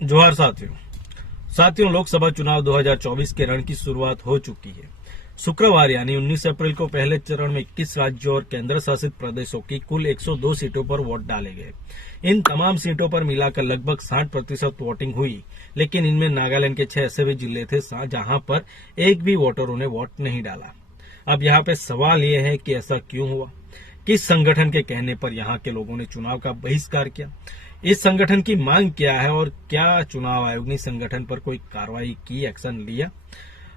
जोहार साथियों, लोकसभा चुनाव 2024 के रण की शुरुआत हो चुकी है। शुक्रवार यानी 19 अप्रैल को पहले चरण में 21 राज्यों और केंद्र शासित प्रदेशों की कुल 102 सीटों पर वोट डाले गए। इन तमाम सीटों पर मिलाकर लगभग 60% वोटिंग हुई, लेकिन इनमें नागालैंड के 6 ऐसे भी जिले थे जहां पर एक भी वोटरों ने वोट नहीं डाला। अब यहाँ पे सवाल ये है कि ऐसा क्यों हुआ? किस संगठन के कहने पर यहाँ के लोगों ने चुनाव का बहिष्कार किया? इस संगठन की मांग क्या है और क्या चुनाव आयोग ने संगठन पर कोई कार्रवाई की, एक्शन लिया?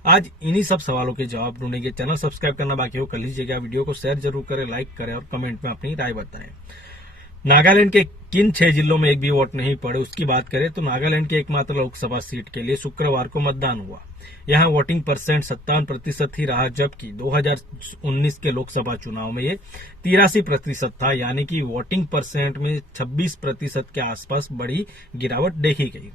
आज इन्हीं सब सवालों के जवाब ढूंढेंगे। चैनल सब्सक्राइब करना बाकी हो कर लीजिएगा, वीडियो को शेयर जरूर करें, लाइक करें और कमेंट में अपनी राय बताएं। नागालैंड के किन 6 जिलों में एक भी वोट नहीं पड़े उसकी बात करें तो नागालैंड के एकमात्र लोकसभा सीट के लिए शुक्रवार को मतदान हुआ। यहां वोटिंग परसेंट 57% ही रहा, जबकि 2019 के लोकसभा चुनाव में ये 83% था, यानी कि वोटिंग परसेंट में 26% के आसपास बड़ी गिरावट देखी गई।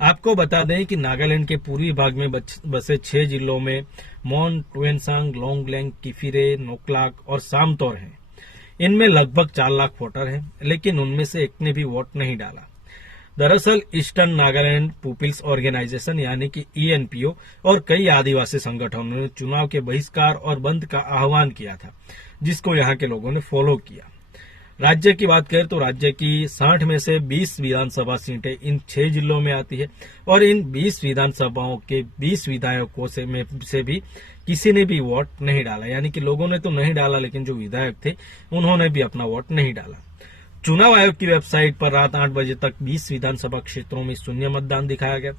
आपको बता दें कि नागालैंड के पूर्वी भाग में बसे 6 जिलों में मोन, ट्वेनसांग, लोंगलेंग, किफिरे, नोकलाक और सामतौर हैं। इनमें लगभग 4 लाख वोटर हैं, लेकिन उनमें से एक ने भी वोट नहीं डाला। दरअसल ईस्टर्न नागालैंड पीपुल्स ऑर्गेनाइजेशन यानी कि ENPO और कई आदिवासी संगठनों ने चुनाव के बहिष्कार और बंद का आह्वान किया था, जिसको यहाँ के लोगों ने फॉलो किया। राज्य की बात करें तो राज्य की 60 में से 20 विधानसभा सीटें इन 6 जिलों में आती है और इन 20 विधानसभाओं के 20 विधायकों से भी किसी ने भी वोट नहीं डाला, यानी कि लोगों ने तो नहीं डाला, लेकिन जो विधायक थे उन्होंने भी अपना वोट नहीं डाला। चुनाव आयोग की वेबसाइट पर रात 8 बजे तक 20 विधानसभा क्षेत्रों में शून्य मतदान दिखाया गया।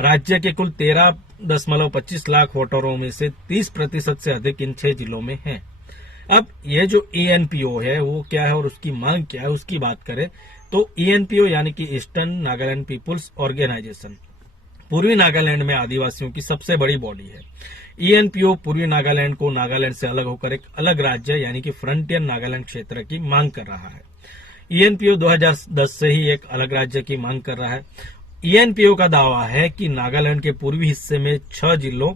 राज्य के कुल 13.25 लाख वोटरों में से 30% से अधिक इन 6 जिलों में हैं। अब ये जो ENPO है वो क्या है और उसकी मांग क्या है उसकी बात करें तो ENPO यानी कि ईस्टर्न नागालैंड पीपुल्स ऑर्गेनाइजेशन पूर्वी नागालैंड में आदिवासियों की सबसे बड़ी बॉडी है। ENPO पूर्वी नागालैंड को नागालैंड से अलग होकर एक अलग राज्य यानी कि फ्रंटियर नागालैंड क्षेत्र की मांग कर रहा है। ENPO 2010 से ही एक अलग राज्य की मांग कर रहा है। ENPO का दावा है कि नागालैंड के पूर्वी हिस्से में 6 जिलों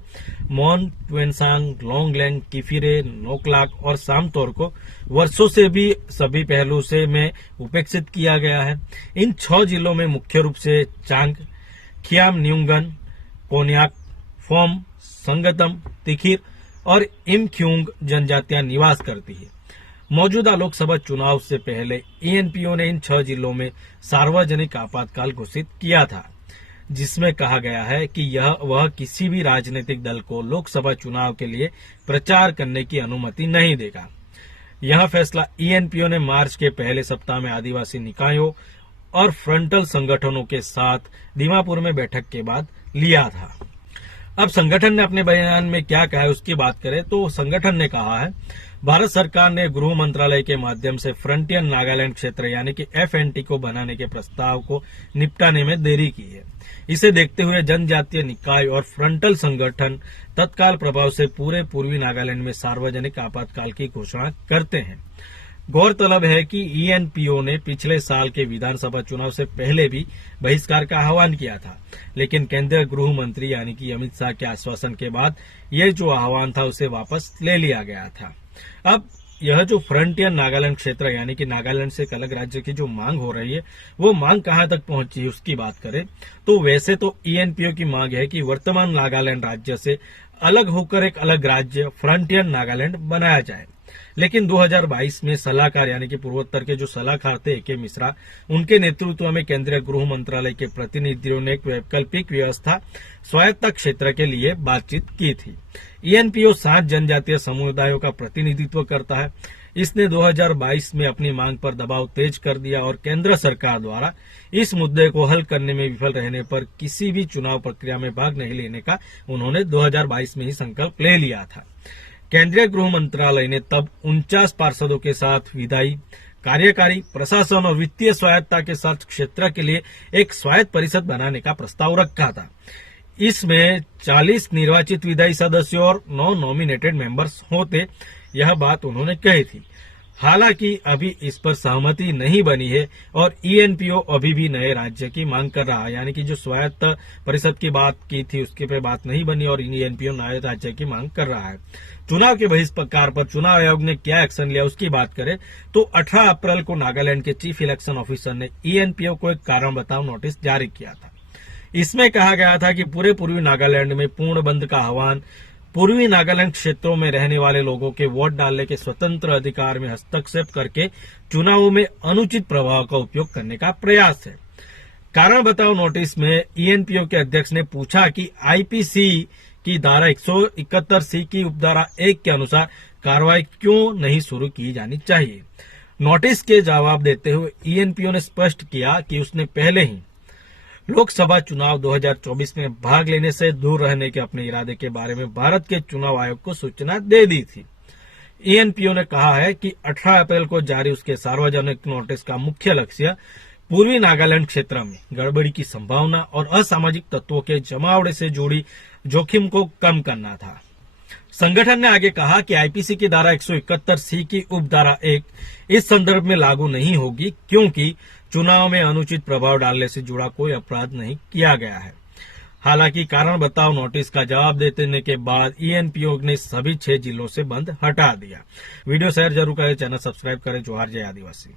मोन, ट्वेनसांग, लोंगलेंग, किफिरे, नोकलाक और सामतौर को वर्षों से भी सभी पहलू से में उपेक्षित किया गया है। इन 6 जिलों में मुख्य रूप से चांग, खियामनिउंगन, कोन्याक, फोम, संगतम, तिखिर और इमख्युंग जनजातियां निवास करती है। मौजूदा लोकसभा चुनाव से पहले ENPO ने इन 6 जिलों में सार्वजनिक आपातकाल घोषित किया था, जिसमें कहा गया है कि वह किसी भी राजनीतिक दल को लोकसभा चुनाव के लिए प्रचार करने की अनुमति नहीं देगा। यह फैसला ENPO ने मार्च के पहले सप्ताह में आदिवासी निकायों और फ्रंटल संगठनों के साथ दीमापुर में बैठक के बाद लिया था। अब संगठन ने अपने बयान में क्या कहा है उसकी बात करें तो संगठन ने कहा है, भारत सरकार ने गृह मंत्रालय के माध्यम से फ्रंटियर नागालैंड क्षेत्र यानी कि FNT को बनाने के प्रस्ताव को निपटाने में देरी की है। इसे देखते हुए जनजातीय निकाय और फ्रंटल संगठन तत्काल प्रभाव से पूरे पूर्वी नागालैंड में सार्वजनिक आपातकाल की घोषणा करते हैं। गौरतलब है कि ENPO ने पिछले साल के विधानसभा चुनाव से पहले भी बहिष्कार का आह्वान किया था, लेकिन केंद्रीय गृह मंत्री यानी कि अमित शाह के आश्वासन के बाद ये जो आह्वान था उसे वापस ले लिया गया था। अब यह जो फ्रंटियर नागालैंड क्षेत्र यानी कि नागालैंड से एक अलग राज्य की जो मांग हो रही है वो मांग कहां तक पहुंची है उसकी बात करें तो वैसे तो ENPO की मांग है कि वर्तमान नागालैंड राज्य से अलग होकर एक अलग राज्य फ्रंटियर नागालैंड बनाया जाए, लेकिन 2022 में सलाहकार यानी कि पूर्वोत्तर के जो सलाहकार थे AK मिश्रा, उनके नेतृत्व में केंद्रीय गृह मंत्रालय के प्रतिनिधियों ने एक वैकल्पिक व्यवस्था स्वायत्त क्षेत्र के लिए बातचीत की थी। ENPO 7 जनजातीय समुदायों का प्रतिनिधित्व करता है। इसने 2022 में अपनी मांग पर दबाव तेज कर दिया और केंद्र सरकार द्वारा इस मुद्दे को हल करने में विफल रहने पर किसी भी चुनाव प्रक्रिया में भाग नहीं लेने का उन्होंने 2022 में ही संकल्प ले लिया था। केंद्रीय गृह मंत्रालय ने तब 49 पार्षदों के साथ विधायी, कार्यकारी, प्रशासन और वित्तीय स्वायत्तता के साथ क्षेत्र के लिए एक स्वायत्त परिषद बनाने का प्रस्ताव रखा था। इसमें 40 निर्वाचित विधायी सदस्यों और 9 नॉमिनेटेड मेंबर्स होते, यह बात उन्होंने कही थी। हालांकि अभी इस पर सहमति नहीं बनी है और ENPO अभी भी नए राज्य की मांग कर रहा है, यानी कि जो स्वायत्त परिषद की बात की थी उसके पे बात नहीं बनी और ENPO नए राज्य की मांग कर रहा है। चुनाव के बहिष्कार पर चुनाव आयोग ने क्या एक्शन लिया उसकी बात करें तो 18 अप्रैल को नागालैंड के चीफ इलेक्शन ऑफिसर ने ENPO को एक कारण बताओ नोटिस जारी किया था। इसमें कहा गया था कि पूरे पूर्वी नागालैंड में पूर्ण बंद का आह्वान पूर्वी नागालैंड क्षेत्रों में रहने वाले लोगों के वोट डालने के स्वतंत्र अधिकार में हस्तक्षेप करके चुनावों में अनुचित प्रभाव का उपयोग करने का प्रयास है। कारण बताओ नोटिस में ईएनपीओ के अध्यक्ष ने पूछा कि आईपीसी की धारा 171 सी की उपधारा 1 के अनुसार कार्रवाई क्यों नहीं शुरू की जानी चाहिए। नोटिस के जवाब देते हुए ईएनपीओ ने स्पष्ट किया कि उसने पहले ही लोकसभा चुनाव 2024 में भाग लेने से दूर रहने के अपने इरादे के बारे में भारत के चुनाव आयोग को सूचना दे दी थी। ईएनपीओ ने कहा है कि 18 अप्रैल को जारी उसके सार्वजनिक नोटिस का मुख्य लक्ष्य पूर्वी नागालैंड क्षेत्र में गड़बड़ी की संभावना और असामाजिक तत्वों के जमावड़े से जुड़ी जोखिम को कम करना था। संगठन ने आगे कहा कि आईपीसी की धारा 171 सी की उपधारा 1 इस संदर्भ में लागू नहीं होगी क्योंकि चुनाव में अनुचित प्रभाव डालने से जुड़ा कोई अपराध नहीं किया गया है। हालांकि कारण बताओ नोटिस का जवाब देने के बाद ईएनपीओ ने सभी 6 जिलों से बंद हटा दिया। वीडियो शेयर जरूर करें, चैनल सब्सक्राइब करें। जोहार जय आदिवासी।